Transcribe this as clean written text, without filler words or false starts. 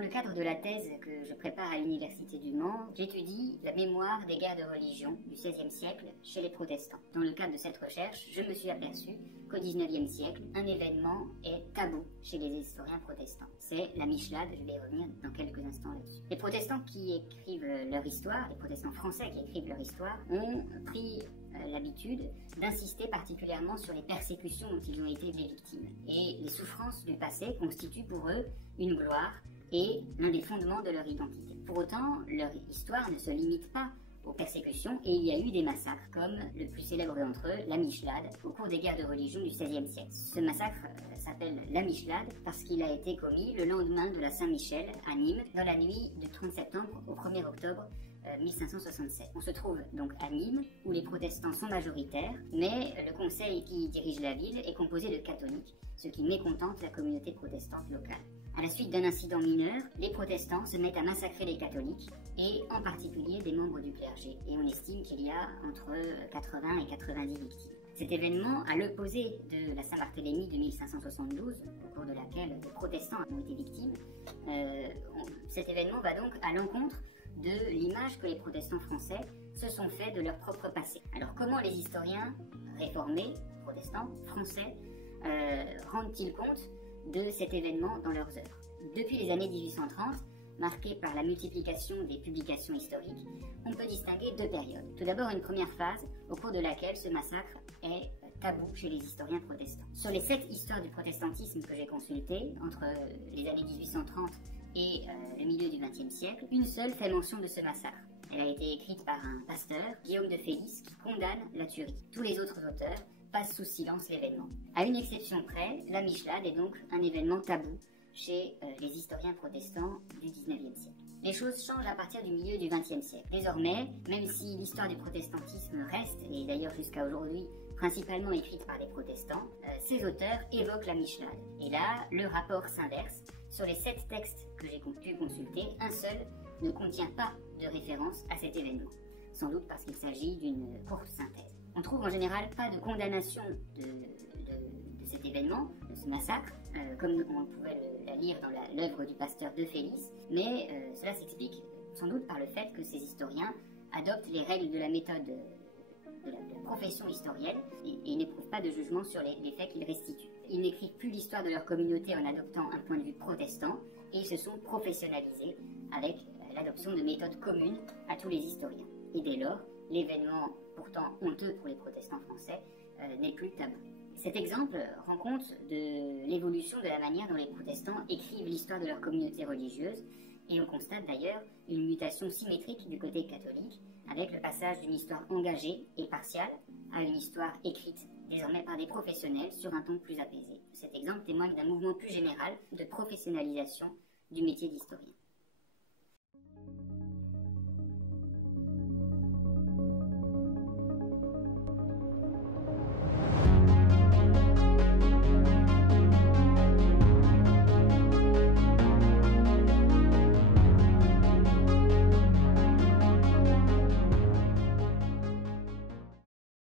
Dans le cadre de la thèse que je prépare à l'Université du Mans, j'étudie la mémoire des guerres de religion du XVIe siècle chez les protestants. Dans le cadre de cette recherche, je me suis aperçu qu'au XIXe siècle, un événement est tabou chez les historiens protestants. C'est la Michelade, je vais y revenir dans quelques instants là-dessus. Les protestants qui écrivent leur histoire, les protestants français qui écrivent leur histoire, ont pris l'habitude d'insister particulièrement sur les persécutions dont ils ont été les victimes. Et les souffrances du passé constituent pour eux une gloire et l'un des fondements de leur identité. Pour autant, leur histoire ne se limite pas aux persécutions et il y a eu des massacres, comme le plus célèbre d'entre eux, la Michelade, au cours des guerres de religion du XVIe siècle. Ce massacre s'appelle la Michelade parce qu'il a été commis le lendemain de la Saint-Michel à Nîmes, dans la nuit du 30 septembre au 1er octobre 1567. On se trouve donc à Nîmes, où les protestants sont majoritaires, mais le conseil qui dirige la ville est composé de catholiques, ce qui mécontente la communauté protestante locale. À la suite d'un incident mineur, les protestants se mettent à massacrer les catholiques, et en particulier des membres du clergé, et on estime qu'il y a entre 80 et 90 victimes. Cet événement, à l'opposé de la Saint-Barthélemy de 1572, au cours de laquelle les protestants ont été victimes, cet événement va donc à l'encontre de l'image que les protestants français se sont fait de leur propre passé. Alors comment les historiens réformés, protestants, français, rendent-ils compte de cet événement dans leurs œuvres? Depuis les années 1830, marquées par la multiplication des publications historiques, on peut distinguer deux périodes. Tout d'abord une première phase au cours de laquelle ce massacre est tabou chez les historiens protestants. Sur les 7 histoires du protestantisme que j'ai consultées, entre les années 1830 et le milieu du XXe siècle, une seule fait mention de ce massacre. Elle a été écrite par un pasteur, Guillaume de Félis, qui condamne la tuerie. Tous les autres auteurs passent sous silence l'événement. À une exception près, la Michelade est donc un événement tabou chez les historiens protestants du XIXe siècle. Les choses changent à partir du milieu du XXe siècle. Désormais, même si l'histoire du protestantisme reste, et d'ailleurs jusqu'à aujourd'hui, principalement écrite par des protestants, ces auteurs évoquent la Michelade. Et là, le rapport s'inverse. Sur les 7 textes que j'ai pu consulter, un seul ne contient pas de référence à cet événement, sans doute parce qu'il s'agit d'une courte synthèse. On trouve en général pas de condamnation de cet événement, de ce massacre, comme on pouvait la lire dans l'œuvre du pasteur de Félis, mais cela s'explique sans doute par le fait que ces historiens adoptent les règles de la méthode de la profession historienne et n'éprouvent pas de jugement sur les faits qu'ils restituent. Ils n'écrivent plus l'histoire de leur communauté en adoptant un point de vue protestant et ils se sont professionnalisés avec l'adoption de méthodes communes à tous les historiens. Et dès lors, l'événement pourtant honteux pour les protestants français n'est plus tabou. Cet exemple rend compte de l'évolution de la manière dont les protestants écrivent l'histoire de leur communauté religieuse et on constate d'ailleurs une mutation symétrique du côté catholique avec le passage d'une histoire engagée et partiale à une histoire écrite désormais par des professionnels sur un ton plus apaisé. Cet exemple témoigne d'un mouvement plus général de professionnalisation du métier d'historien.